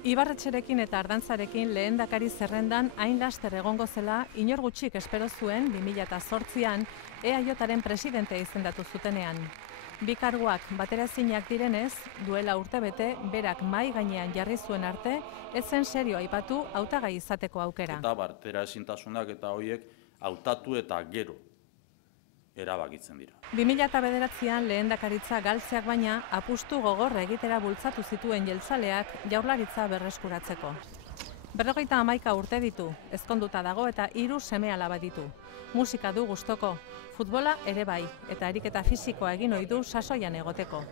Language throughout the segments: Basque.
Ibarretxerekin eta Ardantzarekin lehendakari zerrendan hain laster egongo zela inor gutxik espero zuen 2008an EAJaren presidente izendatu zutenean. Bi karguak bateraezinak direnez, duela urtebete berak mahai gainean jarri zuen arte, ez zen serio aipatu hautagai izateko aukera. Eta bateraezintasunak eta horiek hautatu eta gero erabakitzen dira. 2009an lehendakaritza galtzeak baina apustu gogorra egitera bultzatu zituen jeltzaleak jaurlaritza berreskuratzeko. 51 urte ditu, ezkonduta dago eta 3 seme-alaba ditu. Musika du gustoko, futbola ere bai, eta ariketa fisikoa egin ohi du sasoian egoteko.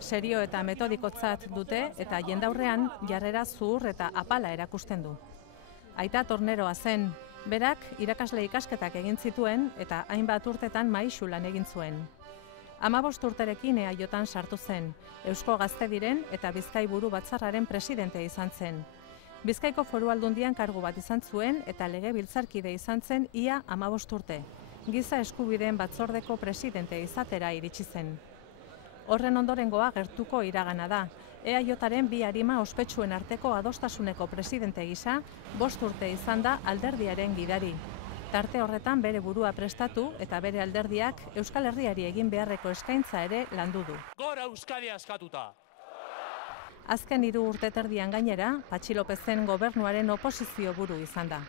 Serio eta metodikotzat dute eta jendaurrean jarrera zuhur eta apala erakusten du. Aita torneroa zen, berak irakasle ikasketak egin zituen eta hainbat urtetan maisu lan egin zuen. 15 urterekin EAJan sartu zen, Eusko Gaztediren eta Bizkai Buru Batzarraren presidentea izan zen. Bizkaiko Foru Aldundian kargu bat izan zuen eta legebiltzarkide izan zen ia 15 urte. Giza eskubideen batzordeko presidentea izatera iritsi zen. Horren ondorengoa gertuko iragana da. EAJaren bi arima ospetsuen arteko adostasuneko presidente gisa, 5 urte izan da alderdiaren gidari. Tarte horretan bere burua prestatu eta bere alderdiak Euskal Herriari egin beharreko eskaintza ere landu du. Gora Euskadi askatuta! Azken 3 urte terdian gainera, Patxi Lopezen gobernuaren oposizio buru izan da.